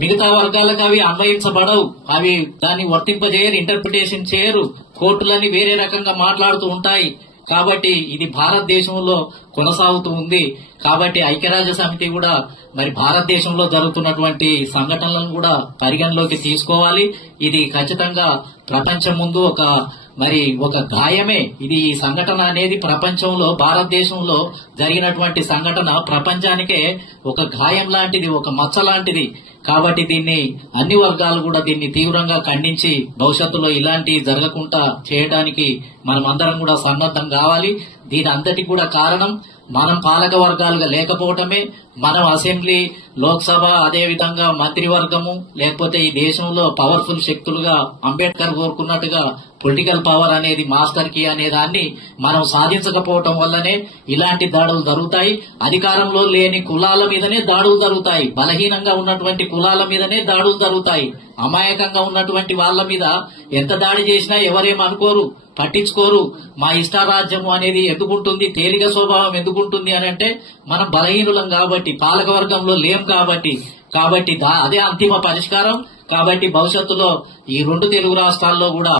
మిగతా వర్గాలకు అవి అన్వయించబడవు. అవి దాన్ని వర్తింపజేయరు, ఇంటర్ప్రిటేషన్ చేయరు. కోర్టులన్నీ వేరే రకంగా మాట్లాడుతూ ఉంటాయి. కాబట్టి ఇది భారతదేశంలో కొనసాగుతూ ఉంది. కాబట్టి ఐక్యరాజ్య సమితి కూడా మరి భారతదేశంలో జరుగుతున్నటువంటి సంఘటనలను కూడా పరిగణలోకి తీసుకోవాలి. ఇది ఖచ్చితంగా ప్రపంచం ముందు ఒక గాయమే. ఇది ఈ సంఘటన అనేది ప్రపంచంలో, భారతదేశంలో జరిగినటువంటి సంఘటన ప్రపంచానికే ఒక గాయం లాంటిది, ఒక మచ్చ లాంటిది. కాబట్టి దీన్ని అన్ని వర్గాలు కూడా దీన్ని తీవ్రంగా ఖండించి భవిష్యత్తులో ఇలాంటి జరగకుండా చేయడానికి మనం అందరం కూడా సన్నద్ధం కావాలి. దీని అంతటికి కూడా కారణం మనం పాలక వర్గాలుగా లేకపోవటమే. మనం అసెంబ్లీ, లోక్సభ, అదే విధంగా మంత్రివర్గము, లేకపోతే ఈ దేశంలో పవర్ఫుల్ శక్తులుగా అంబేద్కర్ కోరుకున్నట్టుగా పొలిటికల్ పవర్ అనేది మాస్టర్ కీ అనే దాన్ని మనం సాధించకపోవటం వల్లనే ఇలాంటి దాడులు జరుగుతాయి. అధికారంలో లేని కులాల మీదనే దాడులు జరుగుతాయి. బలహీనంగా ఉన్నటువంటి కులాల మీదనే దాడులు జరుగుతాయి. అమాయకంగా ఉన్నటువంటి వాళ్ళ మీద ఎంత దాడి చేసినా ఎవరేమనుకోరు, పట్టించుకోరు. మా ఇష్టారాజ్యము అనేది ఎందుకుంటుంది, తేలిక స్వభావం ఎందుకుంటుంది అని అంటే మనం బలహీనులం కాబట్టి, పాలక వర్గంలో లేం కాబట్టి అదే అంతిమ పరిష్కారం. కాబట్టి భవిష్యత్తులో ఈ 2 తెలుగు రాష్ట్రాల్లో కూడా